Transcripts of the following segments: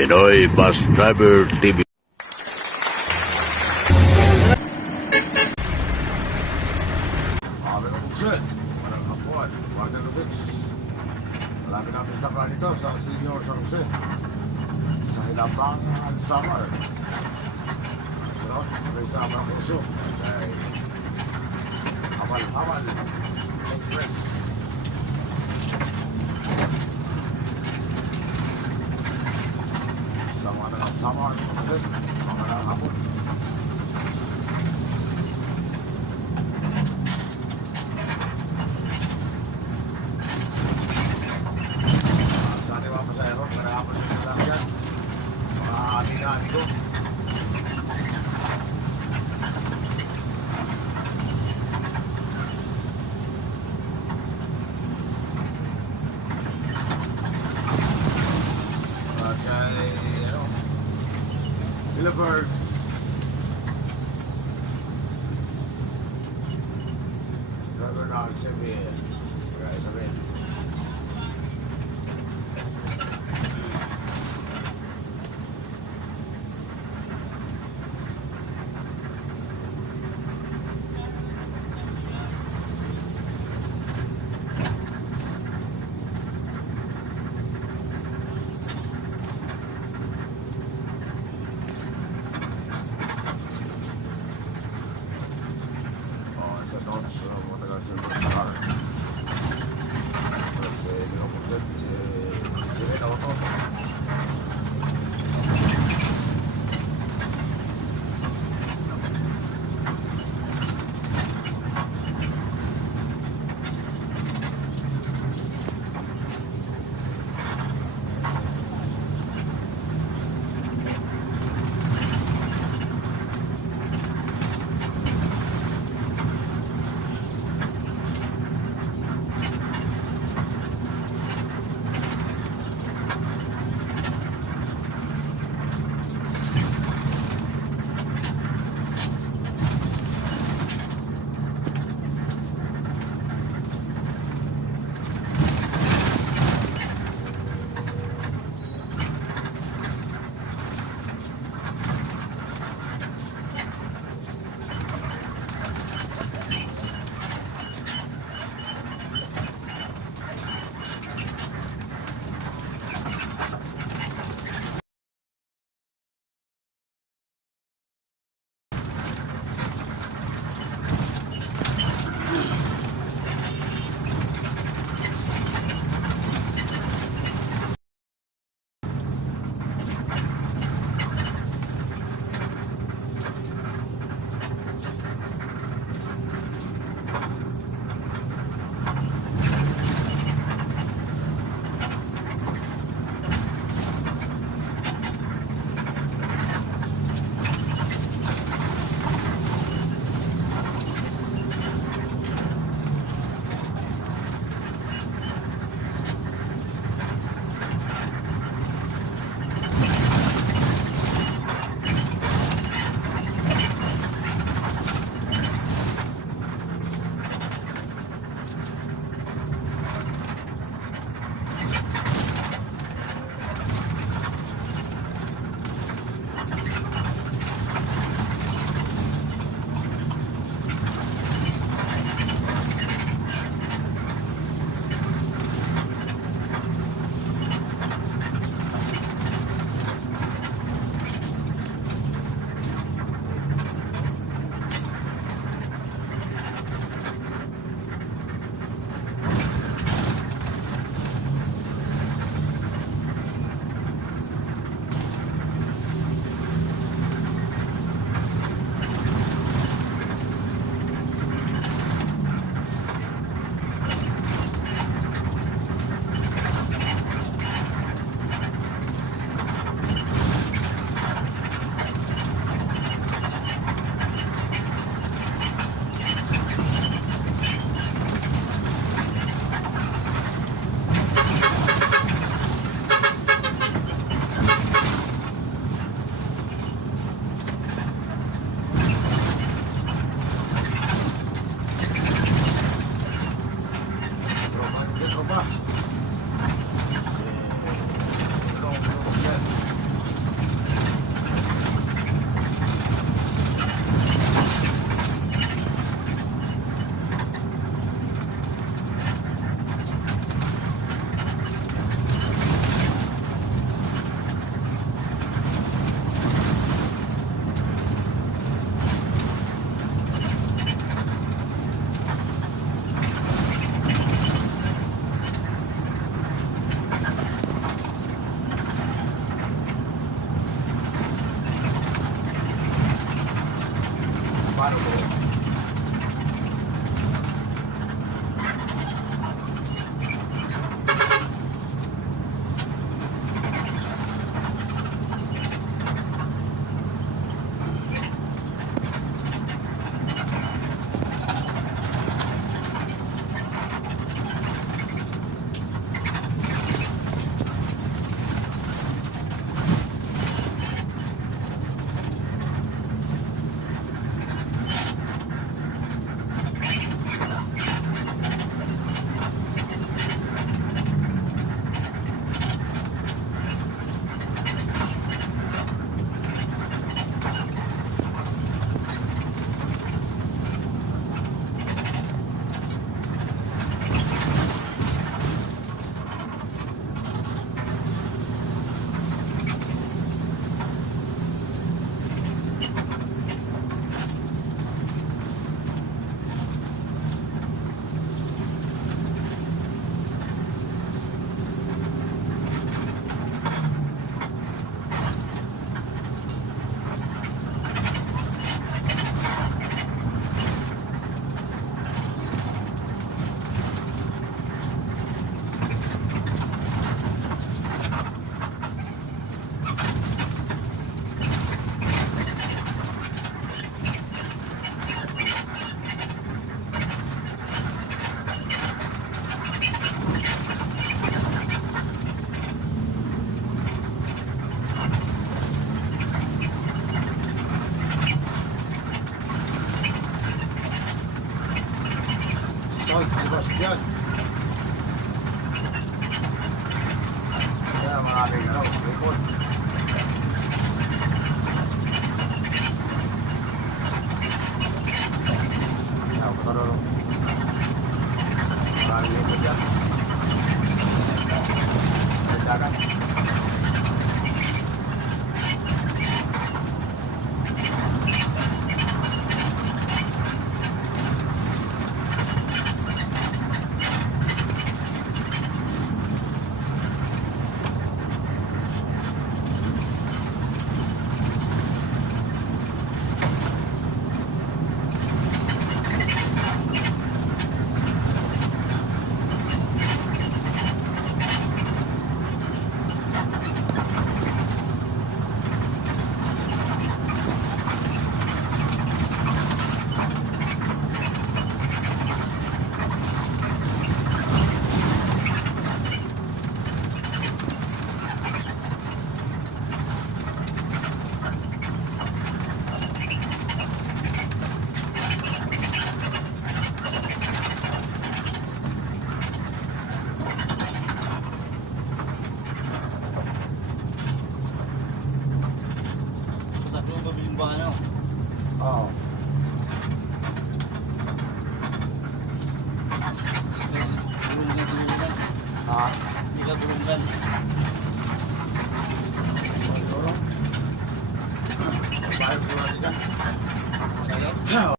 Pinoy Bus Driver TV. Shit, walang kapuan, water to fix. Malapit natin sa plan ito sa Senior San Jose. Sa Hilabangan Summer. Sarap, may sama ang puso. Kay Hamal Express. Sama na ng summer, mga nakakapon. Amigo. Kay, Hilleberg. Driver na Xavier. Kaya Isabel. yan. Kaya maraming ano, report. Kaya ako tarong. Maraming report yan. May dagat. Sa doon kami yung bahay nyo. Oo. Bulungan siguro na. Ha? Hindi ka bulungan. Siguro. Bayad ko lang dyan. Kayo?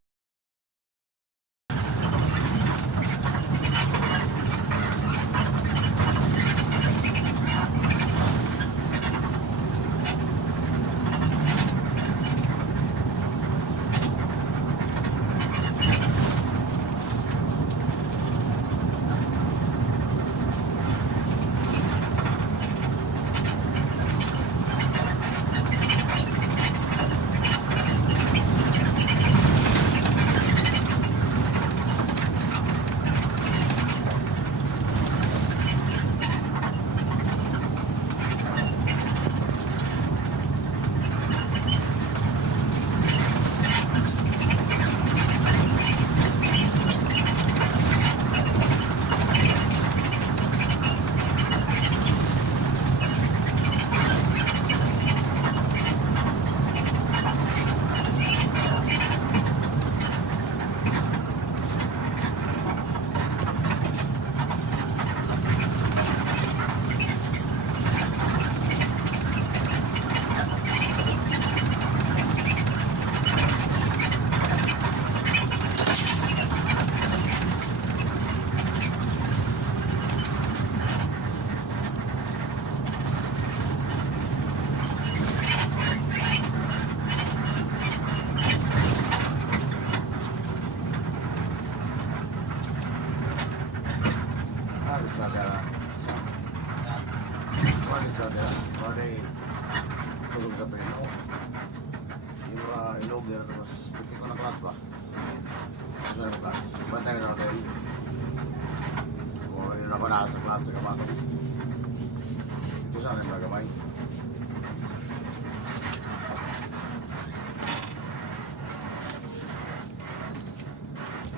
Isa dara. Isa dara. Pwede tulog sa peno. Yung mga ilog dara tapos puti ko na class ba? Isa na class. Bantay na natin. O yun na ba na sa class sa kamato? Ito saan yung magamay?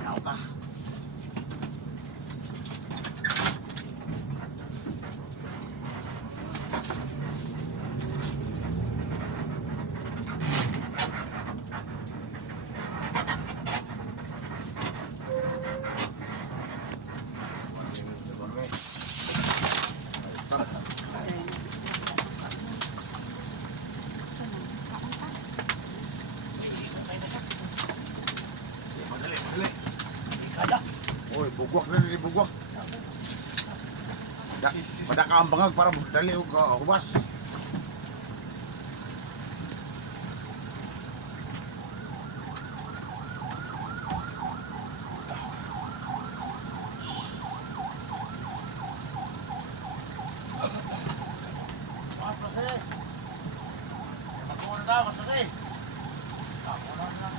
Yaw ka. Uy, bugwak na nili bugwak. Pada ka ang bangag para dali og hubas. Mas pase. Ako na daw, mas pase. Ako na lang.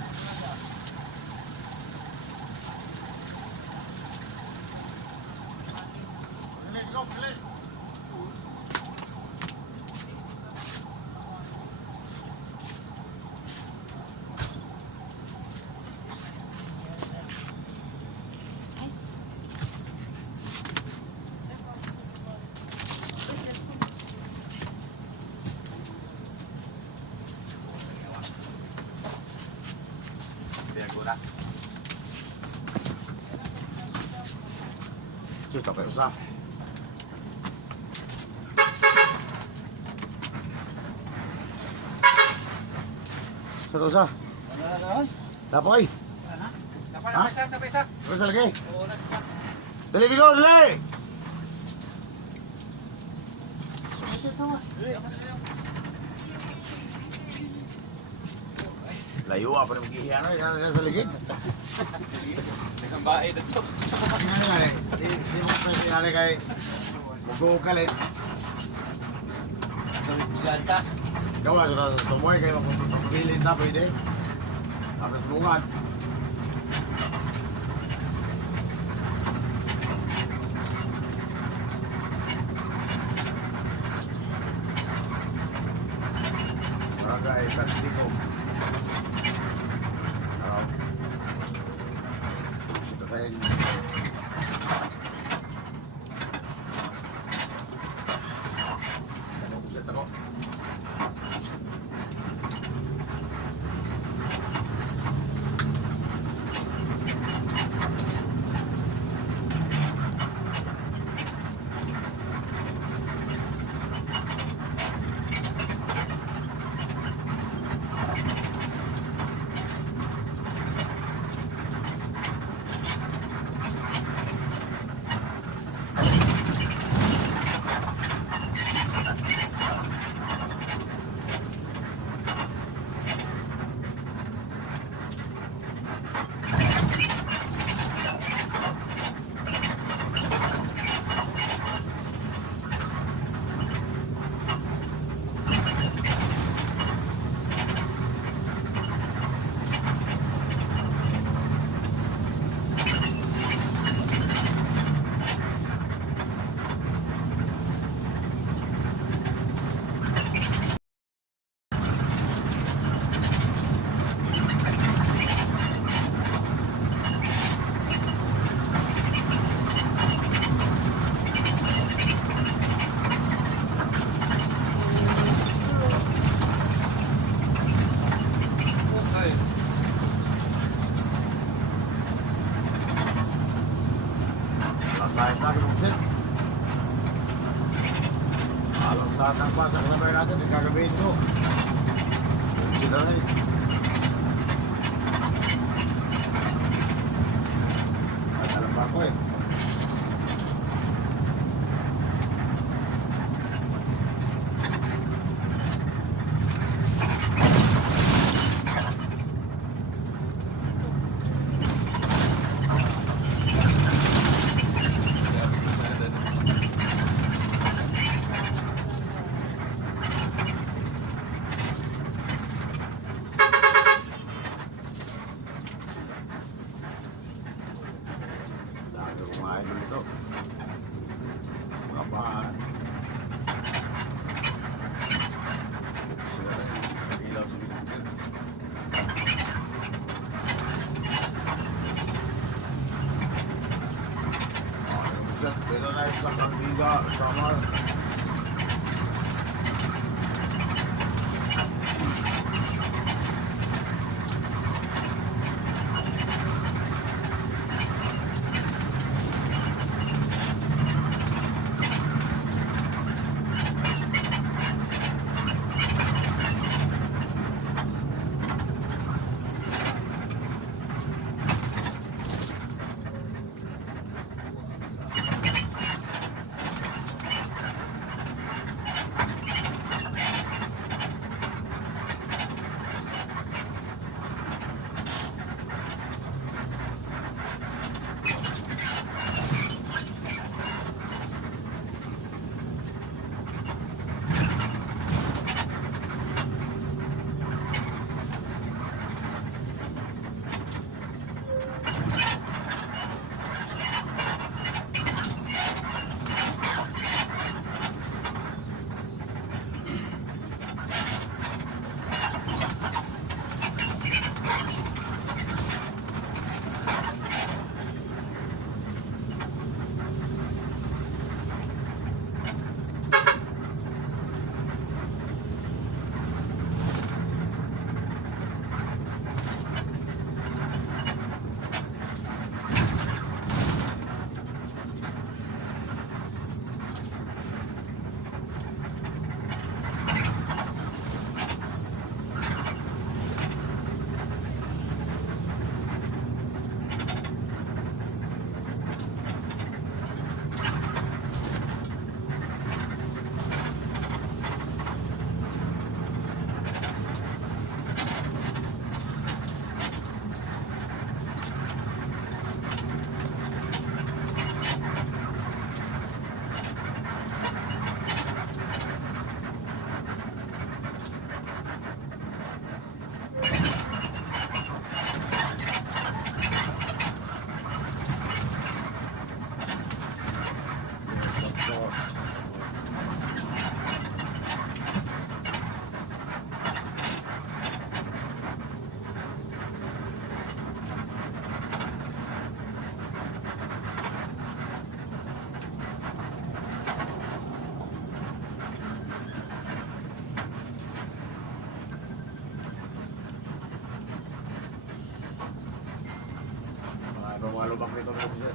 ito kayo sa. Sa ito sa. Ano na naman? Dapoy. Ano? Ha? Tapay isa. Ano sa lagi? Oo, nagpa. Dali, Bigo, dali! Layo pa rin maghihiya na. Yan na sa ligid. Nagkambae na to. Tingnan nga eh. Di mo pa sinari kay magkukalit. Santa. Gawa sa tumoy kayo magpapabilin na pwede. Tapos bungad. Barangay Tagtigo. Sito tayo. Ano ko set ako? Okay. Lasayas natin mag set. Halos lahat ng pasak na ba natin, ikagabihin ko. Sila na eh. At alam pa ako eh. Dami ko mga idol dito. Mga bahan. Sila na eh. Ilaw sa binigyan. Pero na sa Kandiga, Samar. Pero bakit ito na bisa?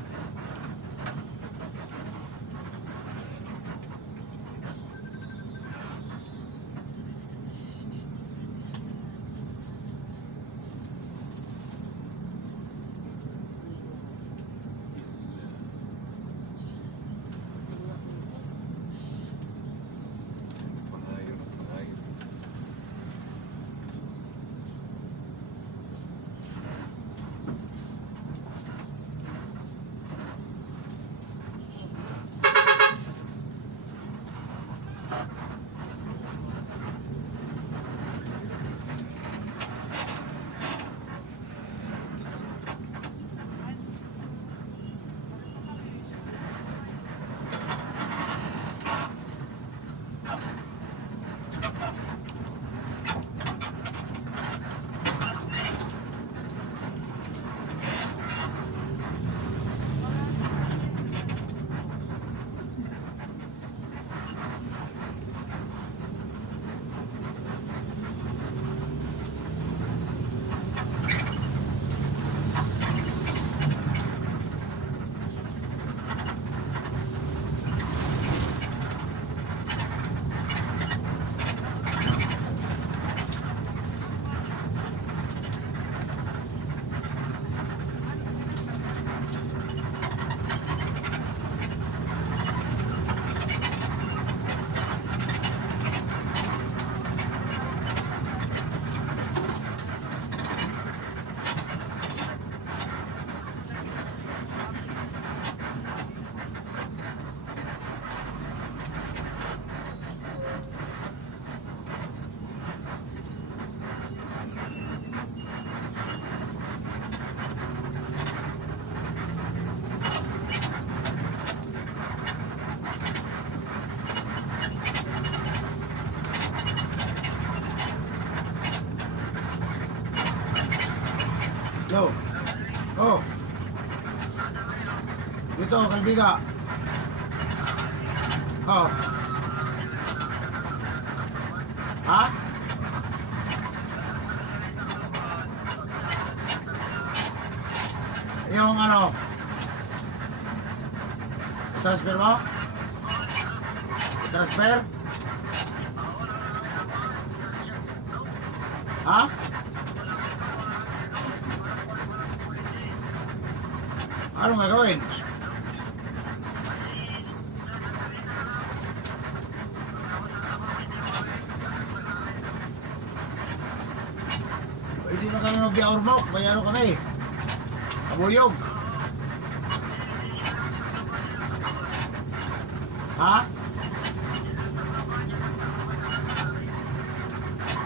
Yo. Oh. Dito, kalbiga. Oh. Ha? Yung ano? Transfer mo? Transfer? Ha? Ano nga gawin? Hindi na kami mag-biaurmok, may ano kami. Kabuyog. Ha?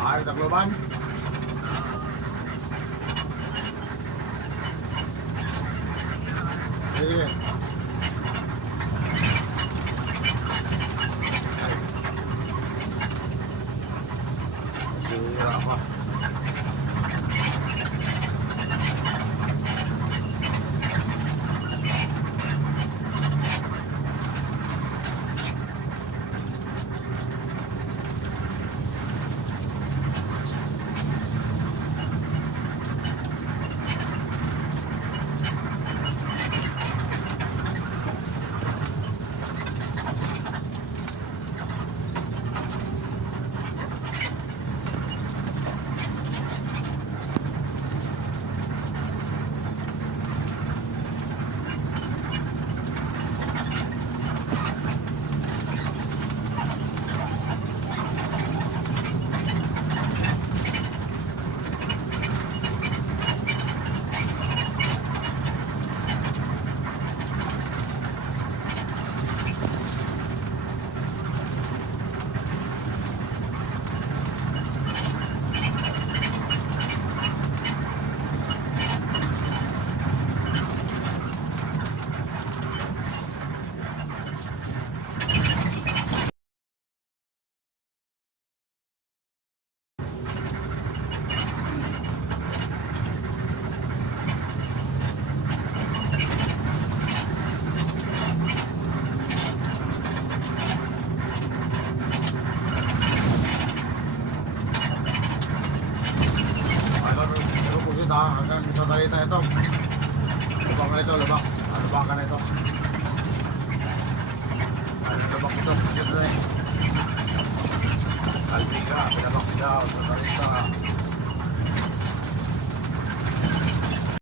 Ay, Tacloban. Sige. Sira pa. Hanggang sa tayo ito. Ito na ito, lubak. Lubak ka na ito. Ano lubak ito? Kasi ito eh. Kalbiga, pinabak daw, sa tarita.